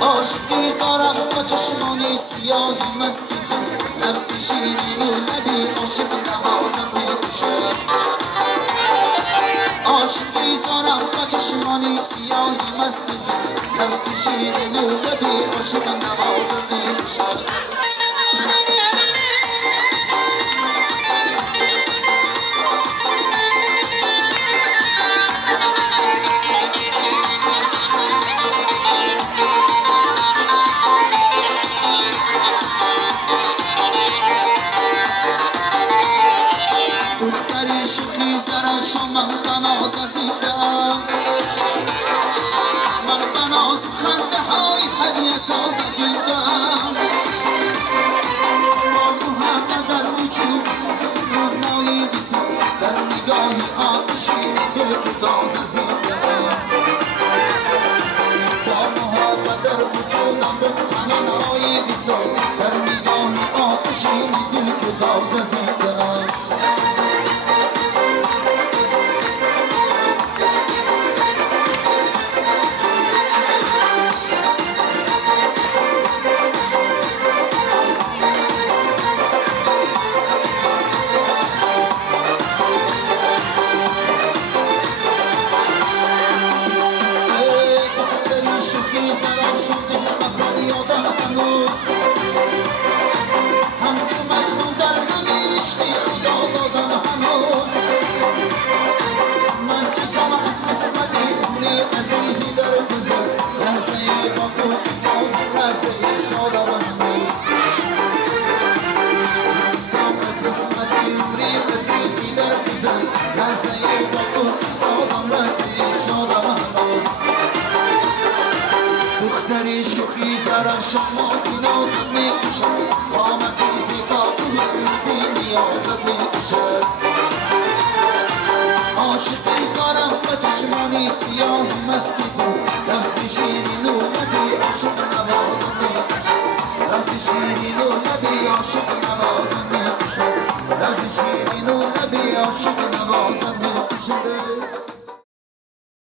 عاشقی زارم با چشمانی سیاهی مستی کن نفسی شیرین و لبی عاشق نوازم میکشم عاشقی زارم با چشمانی سیاهی مستی کن نفسی شیرین و لبی عاشق نوازم میکشم من بناز عزیزم من بناز خنده های هدیه ساز عزیزم با محمد در وجود معنایی بیزم در نگاهی آتشی دل گداز عزیزم با محمد در وجودم به تنهایی بیزم در نگاهی آتشی دل گداز عزیزم عزیزی در گذر لحظه با تو ساز لحظه شادم هنوز قسمتی عمری عزیزی در گذر لحظه با تو سازم لحظه شادم هنوز دختری شوخی زرفشان نازی نازت میکشد قامتی زیبا تو حسن بی نیازت میکشد عاشقی زارم با چشمانی سیاه مستی کن لفظی شیرین و لبی عاشق نوازم میکشد لفظی شیرین و لبی عاشق نوازم میکشد لفظی شیرین و لبی عاشق نوازم میکشد